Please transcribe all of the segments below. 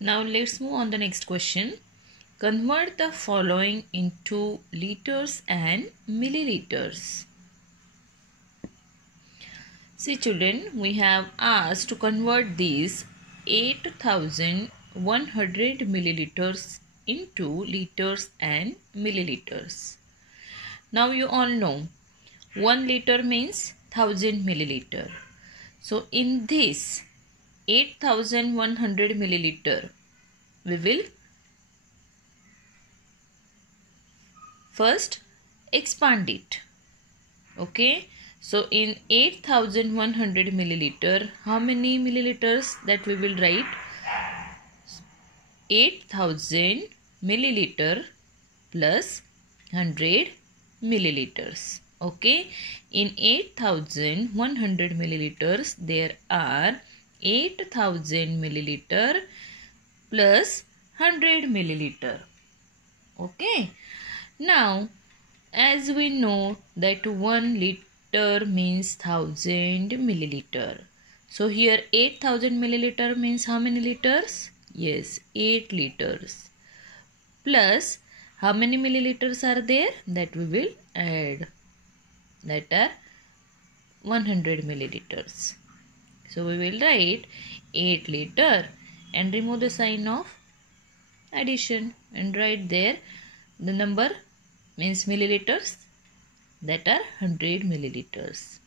Now let's move on the next question. Convert the following into liters and milliliters. See children, we have asked to convert these 8100 milliliters into liters and milliliters. Now you all know 1 liter means 1000 milliliter. So in this 8100 milliliter, we will first expand it. Okay. So in 8100 milliliter, how many milliliters that we will write? 8000 milliliter plus 100 milliliters. Okay. In 8100 milliliters, there are 8000 milliliter plus 100 milliliter. Okay. Now, as we know that 1 liter means 1000 milliliter. So here 8000 milliliter means how many liters? Yes, 8 liters. Plus how many milliliters are there? That we will add. That are 100 milliliters. So we will write 8 liter and remove the sign of addition and write there the number means milliliters, that are 100 milliliters.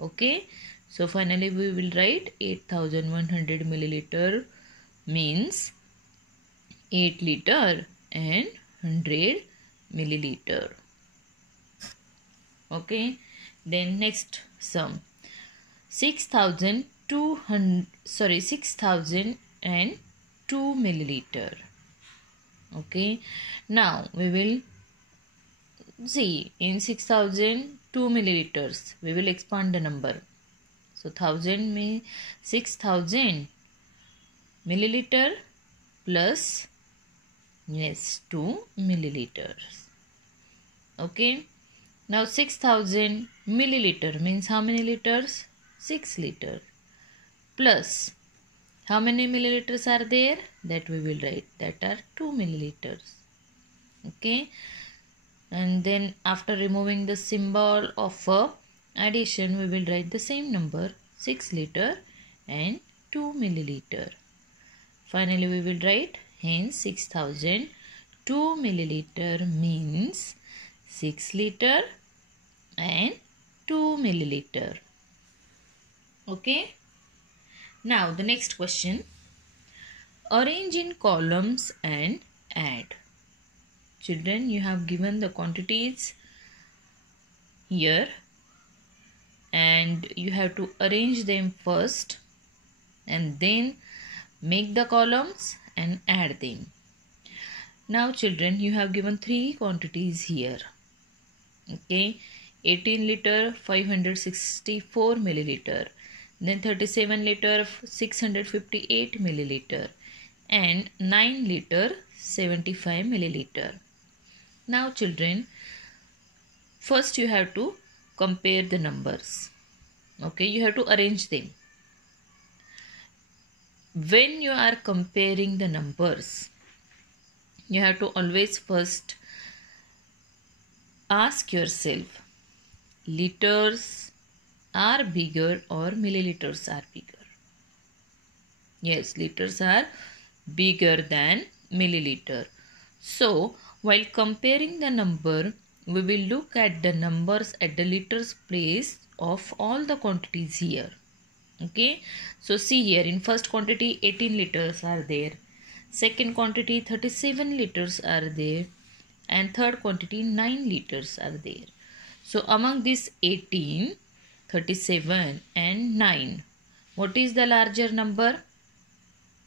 Okay. So finally we will write 8100 milliliter means 8 liter and 100 milliliter. Okay. Then next sum. 6002 milliliter. Okay. Now we will see in 6002 milliliters, we will expand the number. So 1000 means 6000 milliliter plus 2 milliliters. Okay. Now 6000 milliliter means how many liters? 6 liters. Plus how many milliliters are there? That we will write. That are 2 milliliters. Okay. And then after removing the symbol of addition, we will write the same number 6 liter and 2 milliliter. Finally we will write hence 6002 milliliter means 6 liter and 2 milliliter. Okay. Now the next question. Arrange in columns and add. Children, you have given the quantities here and you have to arrange them first and then make the columns and add them. Now children, you have given 3 quantities here. Okay. 18 liter 564 milliliter, then 37 liter 658 milliliter and 9 liter 75 milliliter. Now children, first you have to compare the numbers. Okay, you have to arrange them. When you are comparing the numbers, you have to always first ask yourself, liters are bigger or milliliters are bigger? Yes, liters are bigger than milliliter. So while comparing the number, we will look at the numbers at the liters place of all the quantities here. Okay. So see here, in first quantity 18 liters are there. Second quantity 37 liters are there. And third quantity 9 liters are there. So among these 18, 37 and 9, what is the larger number?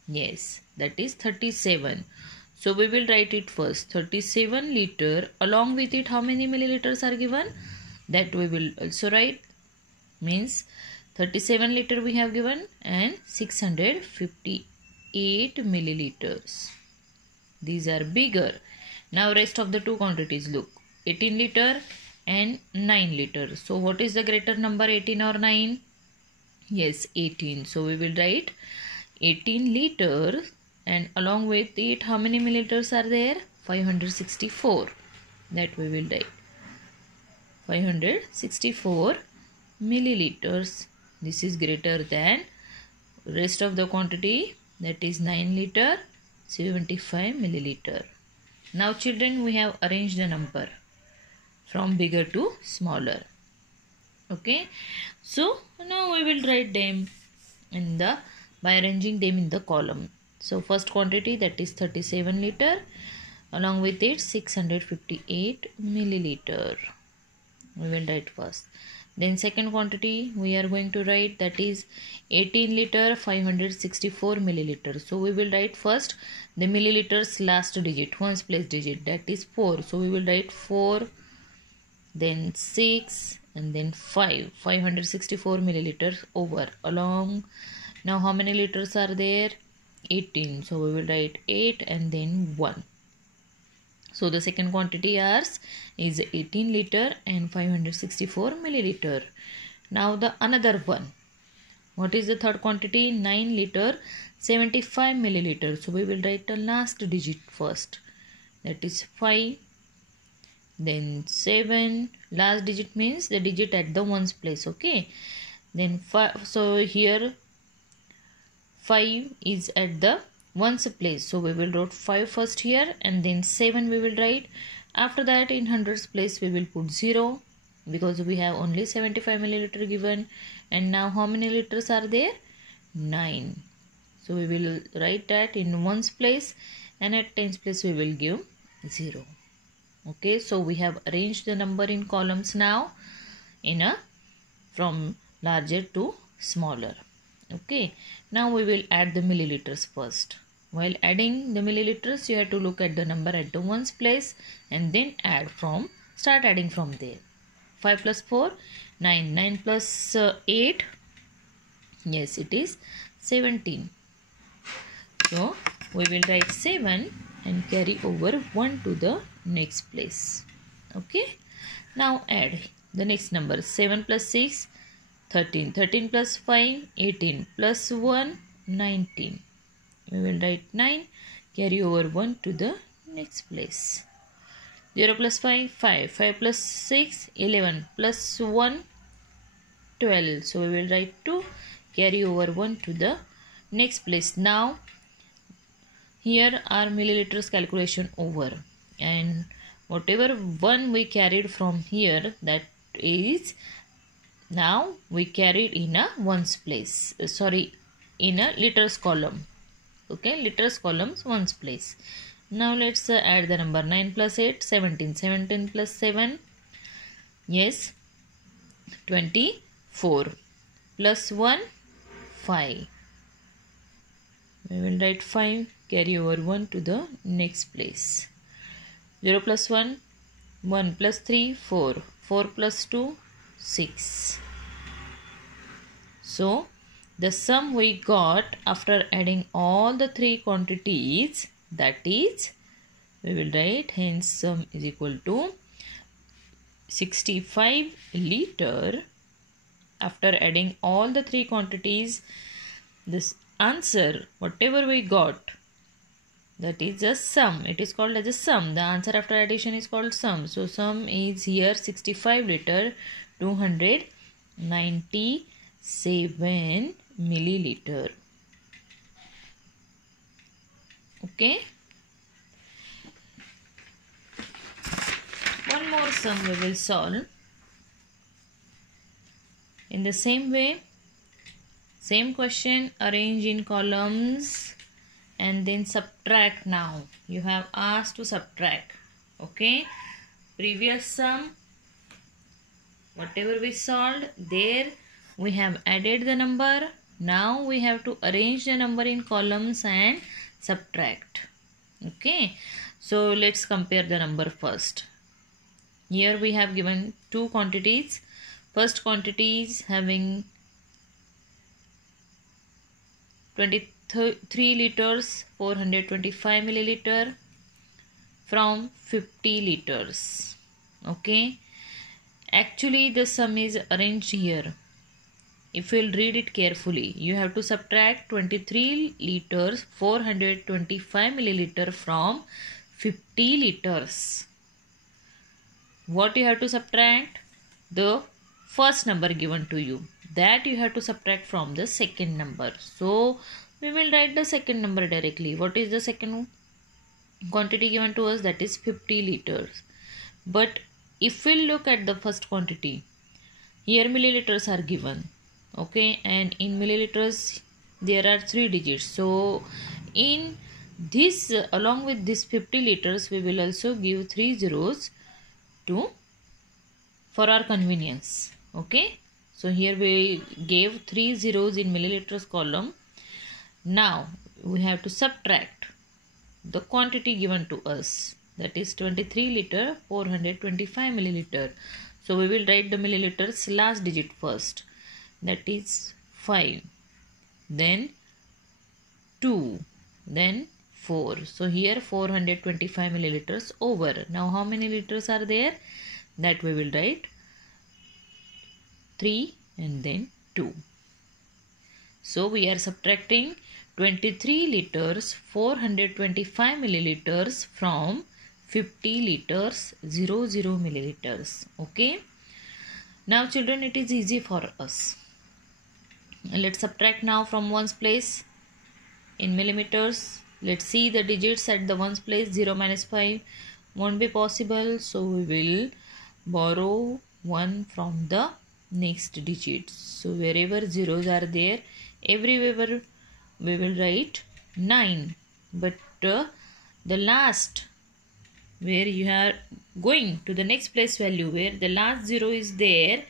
Yes, that is 37. So we will write it first. 37 liter, along with it how many milliliters are given? That we will also write. Means 37 liter we have given and 658 milliliters. These are bigger. Now rest of the two quantities, look. 18 liter and 9 liter. So what is the greater number, 18 or 9? Yes, 18. So we will write 18 liter and along with it how many milliliters are there? 564. That we will write 564 milliliters. This is greater than rest of the quantity, that is 9 liter 75 milliliter. Now children, we have arranged the number from bigger to smaller. Okay, so now we will write them in the by arranging them in the column. So first quantity, that is 37 liter, along with it 658 milliliter. We will write first. Then second quantity we are going to write, that is 18 liter 564 milliliter. So we will write first the milliliters last digit, ones place digit, that is 4. So we will write 4, then 6, and then 5. 564 milliliters over along. Now how many liters are there? 18. So we will write 8 and then 1. So the second quantity ours is 18 liter and 564 milliliter. Now the another one. What is the third quantity? 9 liter 75 milliliter. So we will write the last digit first. That is 5. Then 7. Last digit means the digit at the ones place. Okay. Then 5. So here 5 is at the ones place, so we will write 5 first here, and then 7 we will write. After that in hundreds place we will put 0, because we have only 75 milliliter given. And now how many liters are there? 9. So we will write that in ones place, and at tens place we will give 0. Okay, so we have arranged the number in columns now in a from larger to smaller. Okay, now we will add the milliliters first. While adding the milliliters, you have to look at the number at the ones place and then start adding from there. 5 plus 4, 9. 9 plus 8, yes, it is 17. So we will write 7 and carry over 1 to the next place. Okay, now add the next number. 7 plus 6, 13. 13 plus 5, 18. Plus 1, 19. We will write 9. Carry over 1 to the next place. 0 plus 5, 5. 5 plus 6, 11. Plus 1, 12. So we will write 2. Carry over 1 to the next place. Now here our milliliters calculation over. And whatever 1 we carried from here, that is now we carried in a ones place, in a liters column. Okay, liters columns ones place. Now let's add the number. 9 plus 8, 17. 17 plus 7, yes, 24. Plus 1, 5. We will write 5, carry over 1 to the next place. 0 plus 1, 1 plus 3, 4. 4 plus 2, 6. So the sum we got after adding all the three quantities, that is, we will write, hence sum is equal to 65 liter. After adding all the three quantities, this answer, whatever we got, that is a sum. It is called as a sum. The answer after addition is called sum. So sum is here 65 liter 297 milliliter. Okay. One more sum we will solve. In the same way, same question, arrange in columns and then subtract. Now you have asked to subtract. Okay, previous sum, whatever we solved, there we have added the number. Now we have to arrange the number in columns and subtract. Okay, so let's compare the number first. Here we have given two quantities. First quantity is having 23 liters 425 milliliter from 50 liters. Okay, actually the sum is arranged here. if you'll read it carefully, you have to subtract 23 liters 425 milliliter from 50 liters. What you have to subtract? The first number given to you. That you have to subtract from the second number. So we will write the second number directly. What is the second quantity given to us? That is 50 liters. But if we look at the first quantity, here milliliters are given. Okay, and in milliliters there are 3 digits. So in this, along with this 50 liters, we will also give 3 zeros for our convenience. Okay, so here we gave 3 zeros in milliliters column. Now we have to subtract the quantity given to us, that is 23 liter 425 milliliter. So we will write the milliliters last digit first, that is 5, then 2, then 4. So here 425 milliliters over. Now how many liters are there? That we will write 3 and then 2. So we are subtracting 23 liters 425 milliliters from 50 liters 00 milliliters. Okay. Now children, it is easy for us. Let's subtract now from ones place in millimeters. Let's see the digits at the ones place. 0 minus 5 won't be possible. So we will borrow 1 from the next digits. So wherever zeros are there, everywhere we will write 9. But the last, where you are going to the next place value, where the last 0 is there,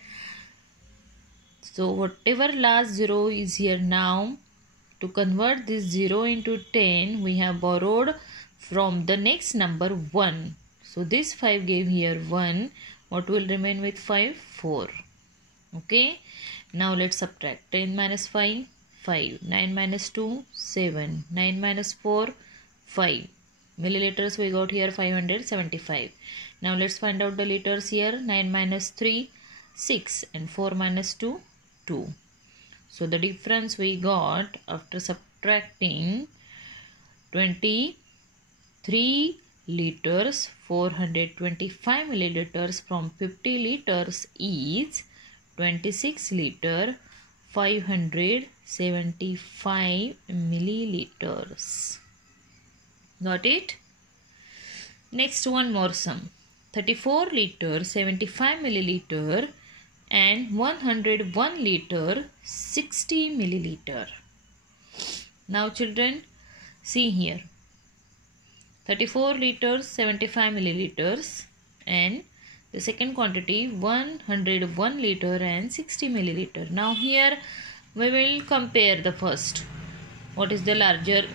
so whatever last 0 is here now, to convert this 0 into 10, we have borrowed from the next number 1. So this 5 gave here 1. What will remain with 5? 4. Okay. Now let's subtract. 10 minus 5, 5. 9 minus 2, 7. 9 minus 4, 5. Milliliters we got here 575. Now let's find out the liters here. 9 minus 3, 6. And 4 minus 2, 2. So the difference we got after subtracting 23 liters 425 milliliters from 50 liters is 26 liter 575 milliliters. Got it? Next, one more sum. 34 liter 75 milliliter and 101 liter 60 milliliter. Now children, see here. 34 liters 75 milliliters and the second quantity 101 liter and 60 milliliter. Now here we will compare the first. What is the larger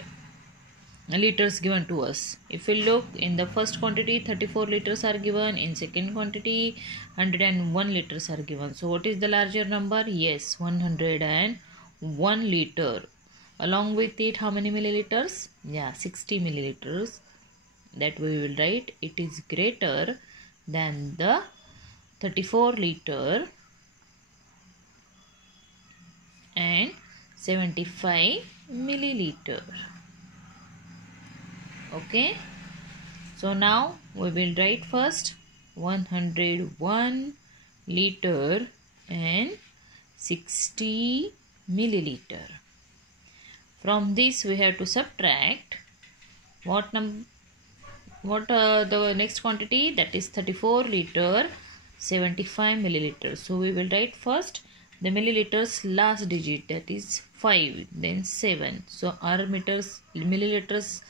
liters given to us? If we look in the first quantity, 34 liters are given. In second quantity, 101 liters are given. So what is the larger number? Yes, 101 liter. Along with it, how many milliliters? Yeah, 60 milliliters. That we will write. It is greater than the 34 liter and 75 milliliter. Okay. So now we will write first 101 liter and 60 milliliter. From this we have to subtract the next quantity, that is 34 liter 75 milliliters. So we will write first the milliliters last digit, that is 5, then 7. So our milliliters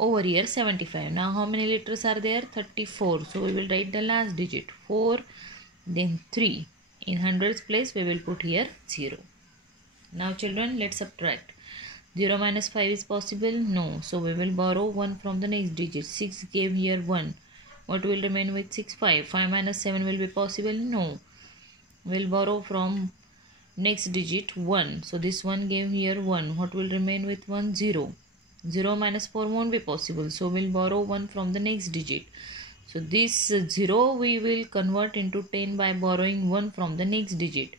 over here 75. Now how many liters are there? 34. So we will write the last digit 4, then 3. In hundreds place we will put here 0. Now children, let's subtract. 0 minus 5 is possible? No. So we will borrow 1 from the next digit. 6 gave here 1. What will remain with 6? 5. 5 minus 7 will be possible? No. We will borrow from next digit 1. So this 1 gave here 1. What will remain with 1? 0. 0 minus 4 won't be possible. So we will borrow 1 from the next digit. So this 0 we will convert into 10 by borrowing 1 from the next digit.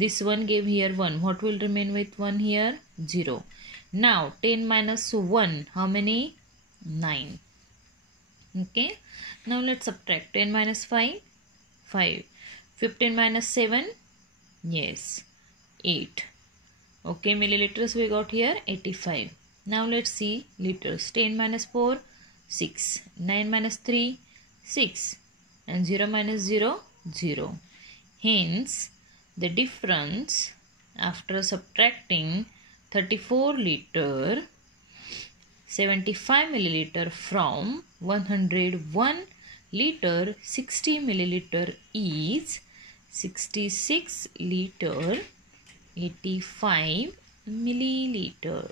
This 1 gave here 1. What will remain with 1 here? 0. Now 10 minus 1. How many? 9. Okay. Now let's subtract. 10 minus 5. 5. 15 minus 7. Yes. 8. Okay. Milliliters we got here 85. Now let's see liters. 10 minus 4. 6. 9 minus 3. 6. And 0 minus 0. 0. Hence, the difference after subtracting 34 liter 75 milliliter from 101 liter 60 milliliter is 66 liter 85 milliliter.